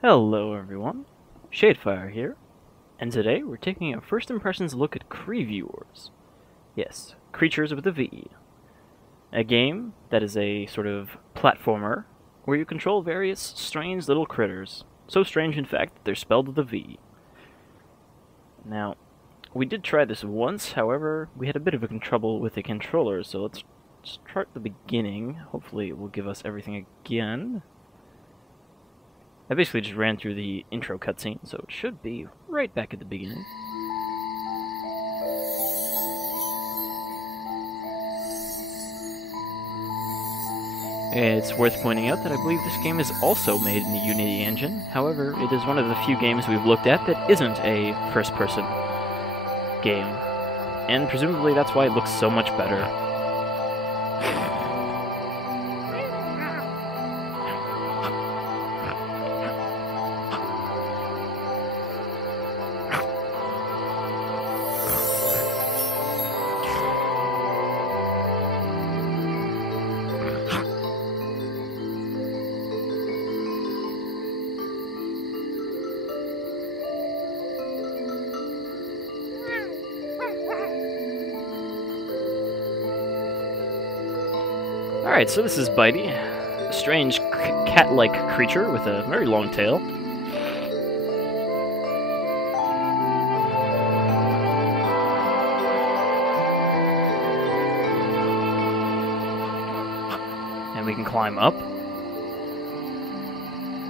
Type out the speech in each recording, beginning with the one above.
Hello everyone, Shadefire here, and today we're taking a first impressions look at CreaVures. Yes, Creatures with a V. A game that is a sort of platformer where you control various strange little critters. So strange in fact that they're spelled with a V. Now, we did try this once, however, we had a bit of trouble with the controller, so let's start the beginning. Hopefully it will give us everything again. I basically just ran through the intro cutscene, so it should be right back at the beginning. It's worth pointing out that I believe this game is also made in the Unity engine. However, it is one of the few games we've looked at that isn't a first-person game. And presumably that's why it looks so much better. Alright, so this is Bitey, a strange cat-like creature with a very long tail. And we can climb up.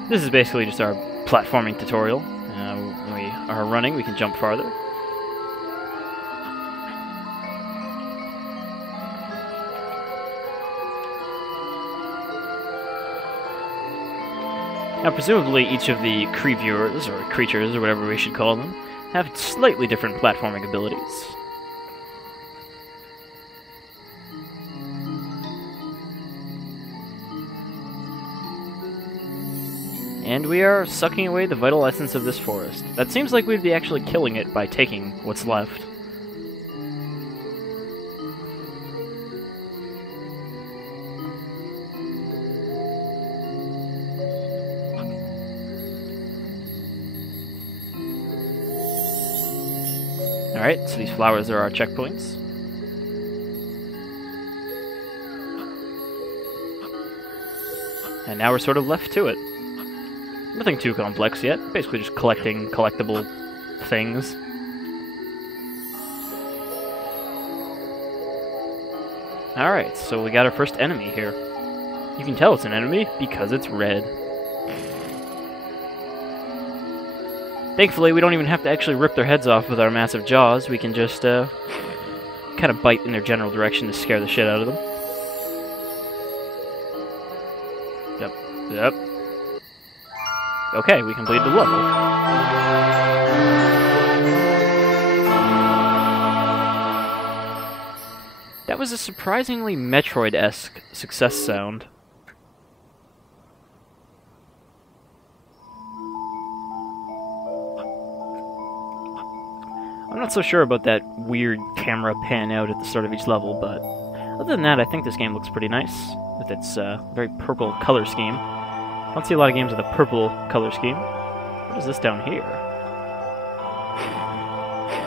This is basically just our platforming tutorial. When we are running, we can jump farther. Now, presumably each of the CreaVures, or creatures, or whatever we should call them, have slightly different platforming abilities. And we are sucking away the vital essence of this forest. That seems like we'd be actually killing it by taking what's left. Alright, so these flowers are our checkpoints. And now we're sort of left to it. Nothing too complex yet, basically just collecting collectible things. Alright, so we got our first enemy here. You can tell it's an enemy because it's red. Thankfully, we don't even have to actually rip their heads off with our massive jaws. We can just kind of bite in their general direction to scare the shit out of them. Yep. Okay, we completed the level. That was a surprisingly Metroid-esque success sound. I'm not so sure about that weird camera pan out at the start of each level, but other than that, I think this game looks pretty nice with its very purple color scheme. I don't see a lot of games with a purple color scheme. What is this down here?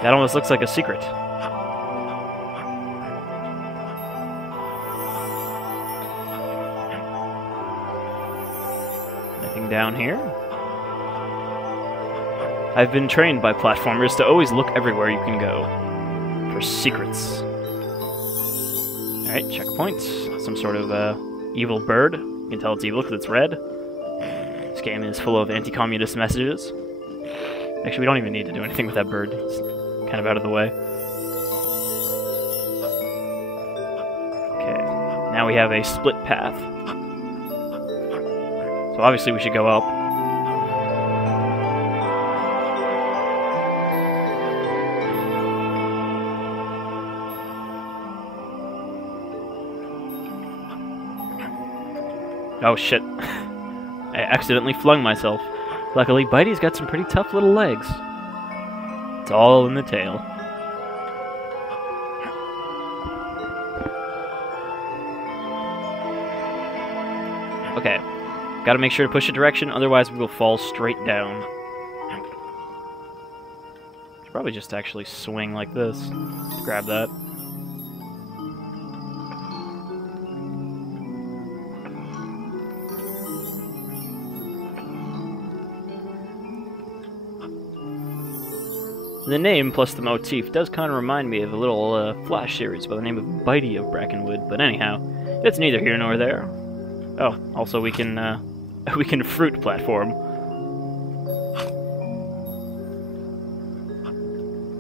That almost looks like a secret. Anything down here? I've been trained by platformers to always look everywhere you can go for secrets. Alright, checkpoint. Some sort of evil bird. You can tell it's evil because it's red. This game is full of anti-communist messages. Actually, we don't even need to do anything with that bird. It's kind of out of the way. Okay, now we have a split path. So obviously we should go up. Oh shit. I accidentally flung myself. Luckily, Bitey's got some pretty tough little legs. It's all in the tail. Okay. Gotta make sure to push a direction, otherwise we will fall straight down. Should probably just actually swing like this. Grab that. The name plus the motif does kind of remind me of a little Flash series by the name of Bitey of Brackenwood, but anyhow, it's neither here nor there. Oh, also we can fruit platform.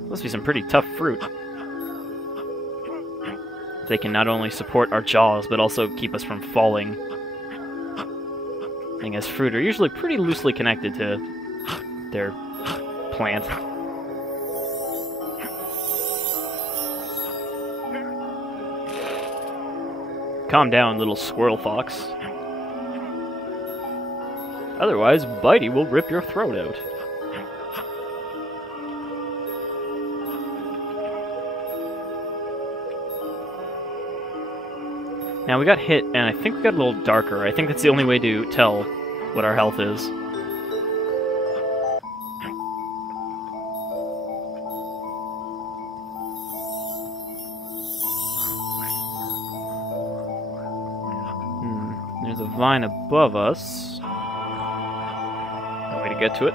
Must be some pretty tough fruit. They can not only support our jaws, but also keep us from falling. Seeing as fruit are usually pretty loosely connected to their plant. Calm down, little squirrel fox. Otherwise, Bitey will rip your throat out. Now, we got hit, and I think we got a little darker. I think that's the only way to tell what our health is. There's a vine above us. No way to get to it.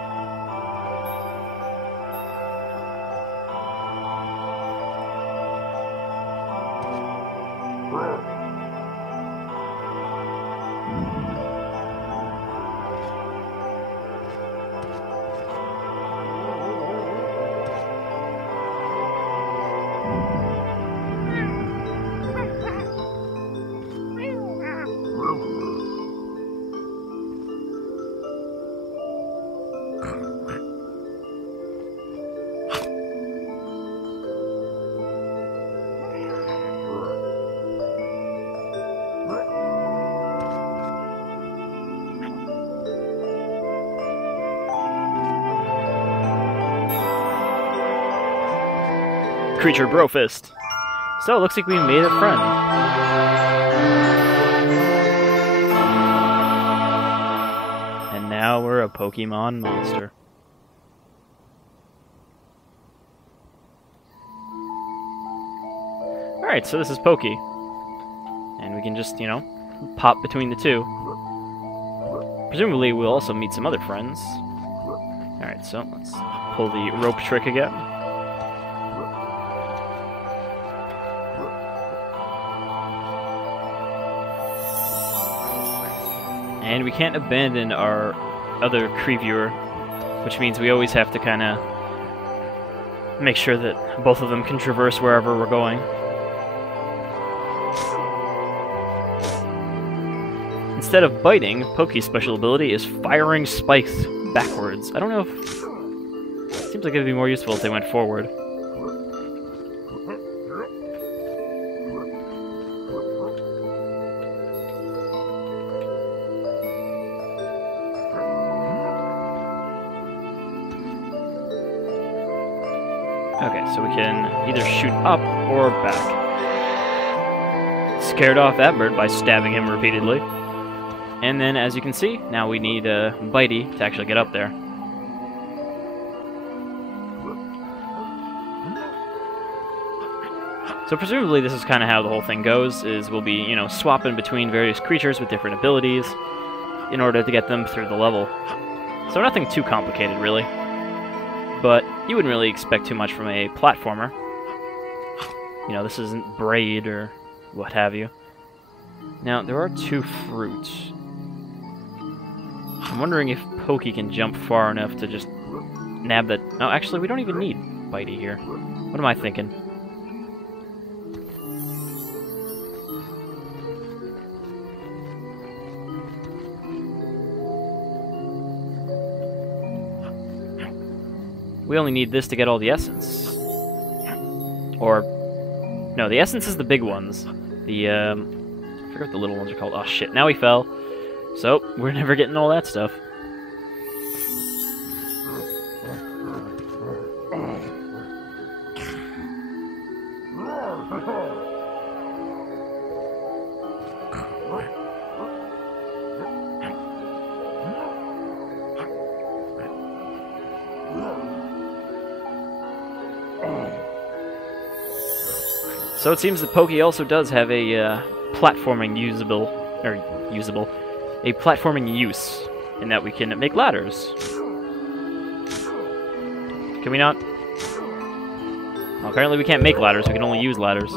Creature Brofist. So it looks like we made a friend. And now we're a Pokemon monster. Alright, so this is Pokey. And we can just, you know, pop between the two. Presumably we'll also meet some other friends. Alright, so let's pull the rope trick again. And we can't abandon our other CreaVure, which means we always have to kind of make sure that both of them can traverse wherever we're going. Instead of biting, Pokey's special ability is firing spikes backwards. I don't know if... It seems like it would be more useful if they went forward. Okay, so we can either shoot up or back. Scared off that bird by stabbing him repeatedly. And then, as you can see, now we need Bitey to actually get up there. So presumably this is kind of how the whole thing goes, is we'll be, you know, swapping between various creatures with different abilities in order to get them through the level. So nothing too complicated, really. But you wouldn't really expect too much from a platformer. You know, this isn't Braid or what have you. Now, there are two fruits. I'm wondering if Pokey can jump far enough to just nab that... No, actually, we don't even need Bitey here. What am I thinking? We only need this to get all the essence. Or... No, the essence is the big ones. The, I forget what the little ones are called. Oh, shit, now he fell. So, we're never getting all that stuff. So it seems that Pokey also does have a platforming a platforming use, in that we can make ladders. Can we not? Well, apparently we can't make ladders, we can only use ladders.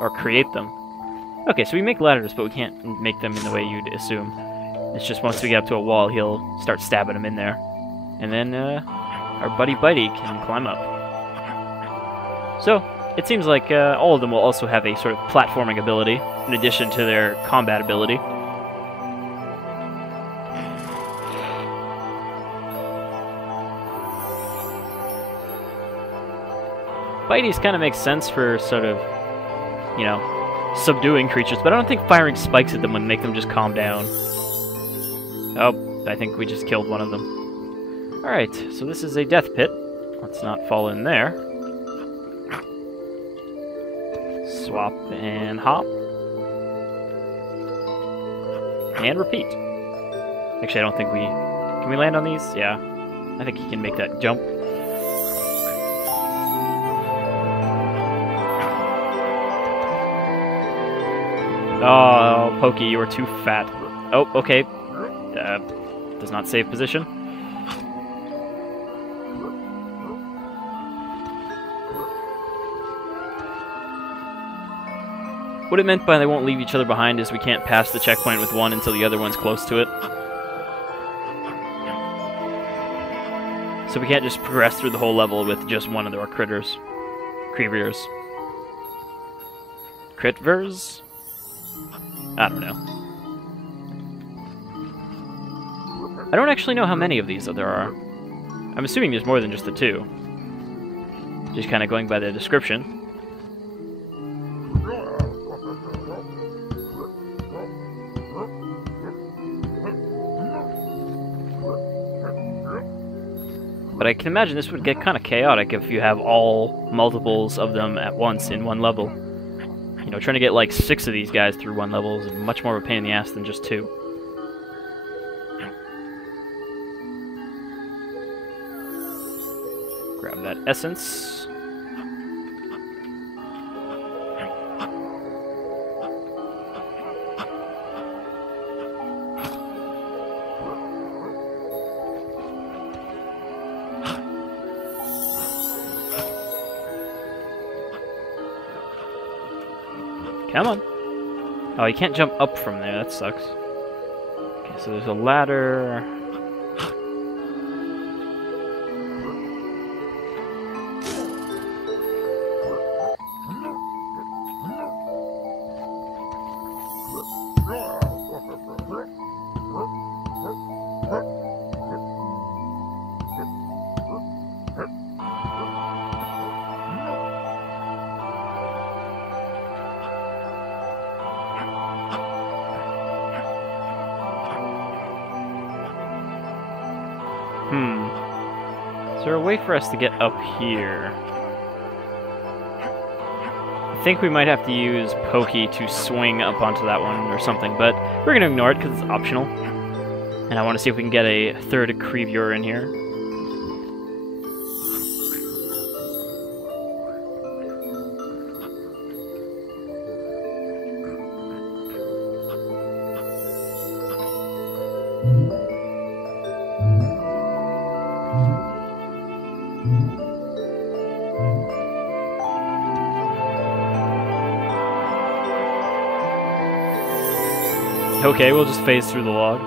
Or create them. Okay, so we make ladders, but we can't make them in the way you'd assume. It's just once we get up to a wall, he'll start stabbing them in there. And then, our buddy Bitey can climb up. So, it seems like all of them will also have a sort of platforming ability, in addition to their combat ability. Bitey's kind of makes sense for sort of, you know, subduing creatures, but I don't think firing spikes at them would make them just calm down. Oh, I think we just killed one of them. Alright, so this is a death pit. Let's not fall in there. Swap and hop. And repeat. Actually, I don't think we... Can we land on these? Yeah. I think he can make that jump. Oh, Pokey, you are too fat. Oh, okay. Does not save position. What it meant by they won't leave each other behind is we can't pass the checkpoint with one until the other one's close to it. So we can't just progress through the whole level with just one of our critters. CreaVures. CreaVures? I don't know. I don't actually know how many of these there are. I'm assuming there's more than just the two. Just kind of going by the description. But I can imagine this would get kind of chaotic if you have all multiples of them at once in one level. You know, trying to get like 6 of these guys through one level is much more of a pain in the ass than just 2. Grab that essence. Come on. Oh, you can't jump up from there. That sucks. Okay, so there's a ladder. Is there a way for us to get up here? I think we might have to use Pokey to swing up onto that one or something, but we're going to ignore it because it's optional. And I want to see if we can get a third CreaVure in here. Okay, we'll just phase through the log.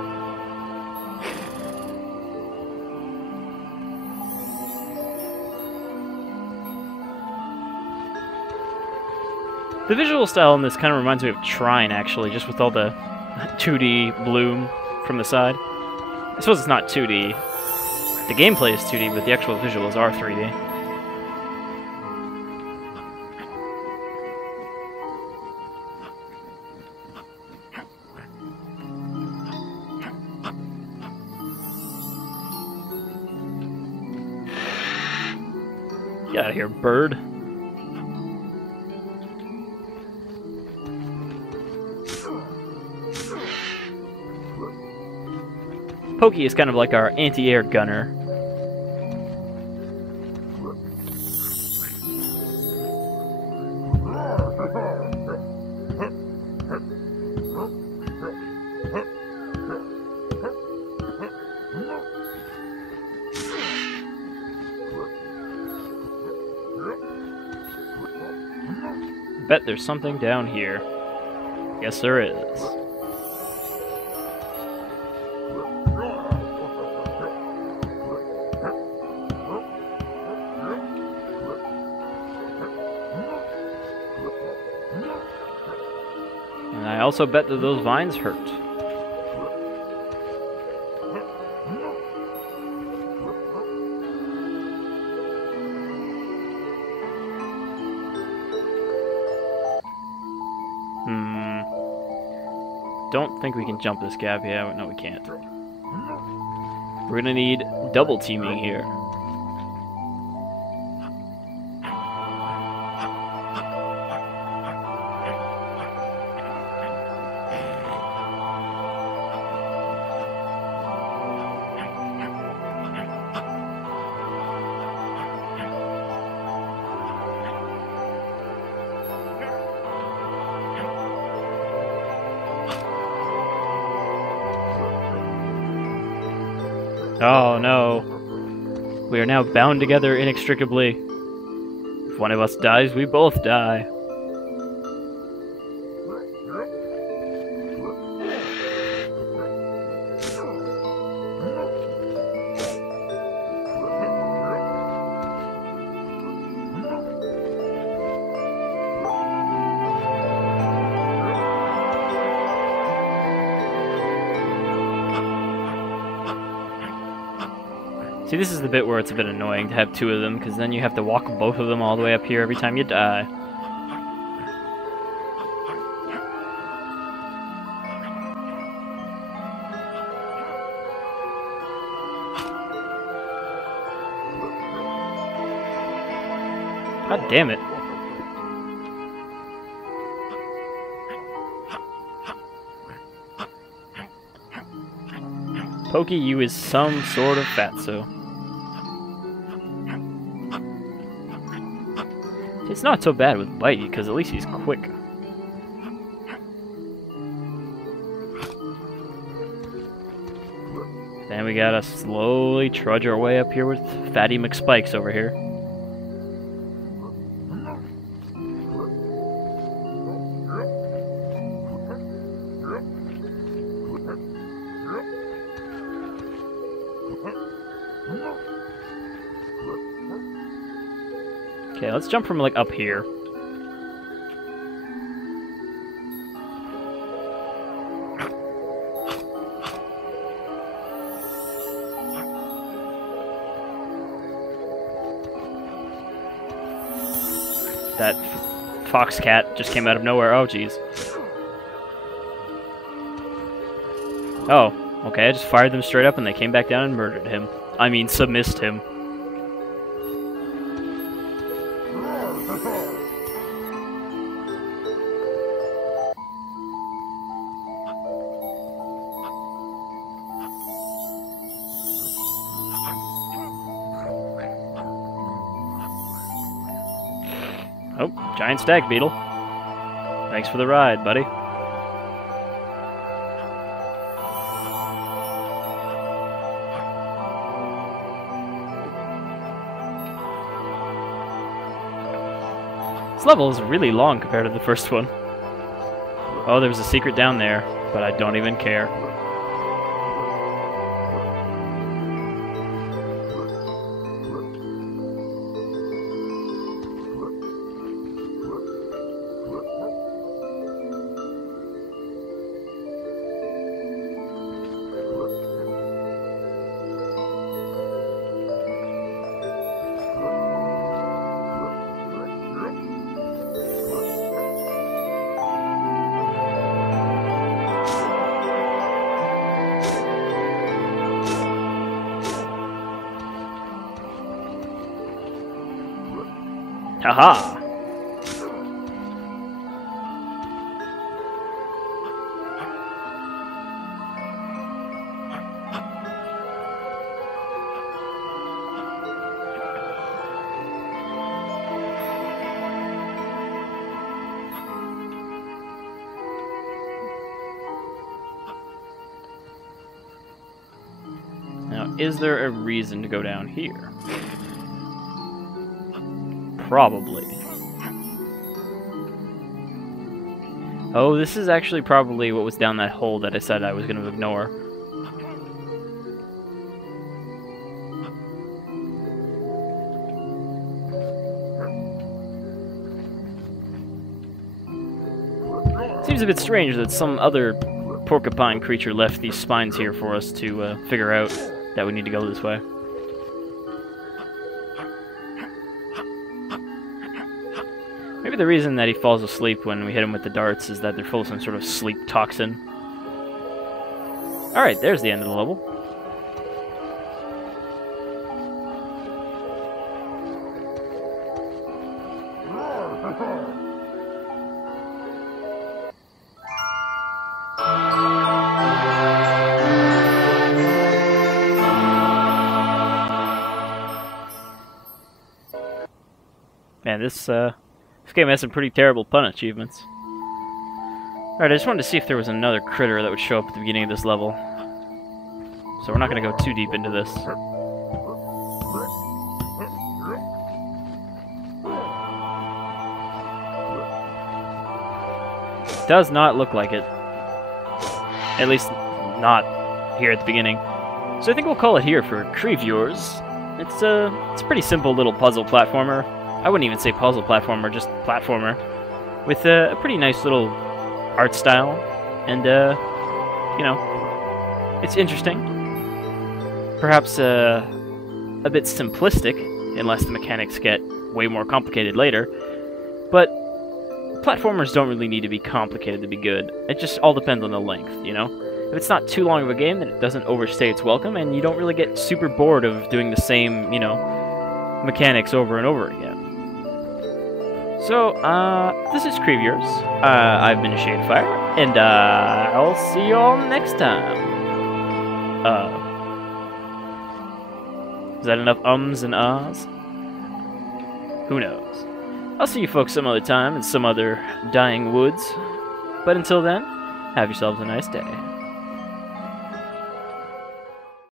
The visual style in this kind of reminds me of Trine, actually, just with all the 2D bloom from the side. I suppose it's not 2D. The gameplay is 2D, but the actual visuals are 3D. Get out of here, bird. Pokey is kind of like our anti-air gunner. Bet there's something down here. Yes, there is. And I also bet that those vines hurt. Don't think we can jump this gap. Yeah, no, we can't. We're gonna need double teaming here. Oh no. We are now bound together inextricably. If one of us dies, we both die. See, this is the bit where it's a bit annoying to have two of them, because then you have to walk both of them all the way up here every time you die. God damn it. Pokey, you is some sort of fatso. It's not so bad with Bitey, because at least he's quick. Then we gotta slowly trudge our way up here with Fatty McSpikes over here. Okay, let's jump from, like, up here. That fox cat just came out of nowhere. Oh, jeez. Oh, okay, I just fired them straight up and they came back down and murdered him. I mean, submissed him. Oh, giant stag beetle. Thanks for the ride, buddy. This level is really long compared to the first one. Oh, there's a secret down there, but I don't even care. Haha! is there a reason to go down here? Probably. Oh, this is actually probably what was down that hole that I said I was going to ignore. Seems a bit strange that some other porcupine creature left these spines here for us to figure out that we need to go this way. Maybe the reason that he falls asleep when we hit him with the darts is that they're full of some sort of sleep toxin. Alright, there's the end of the level. Man, this game has some pretty terrible pun achievements. Alright, I just wanted to see if there was another critter that would show up at the beginning of this level. So we're not going to go too deep into this. Does not look like it. At least, not here at the beginning. So I think we'll call it here for CreaVures. It's a pretty simple little puzzle platformer. I wouldn't even say puzzle platformer, just platformer. With a pretty nice little art style. And, you know, it's interesting. Perhaps a bit simplistic, unless the mechanics get way more complicated later. But platformers don't really need to be complicated to be good. It just all depends on the length, you know? If it's not too long of a game, then it doesn't overstay its welcome, and you don't really get super bored of doing the same, you know, mechanics over and over again. So, this is CreaVures. I've been Shadefire, and I'll see you all next time. Is that enough ums and ahs? Who knows? I'll see you folks some other time in some other dying woods. But until then, have yourselves a nice day.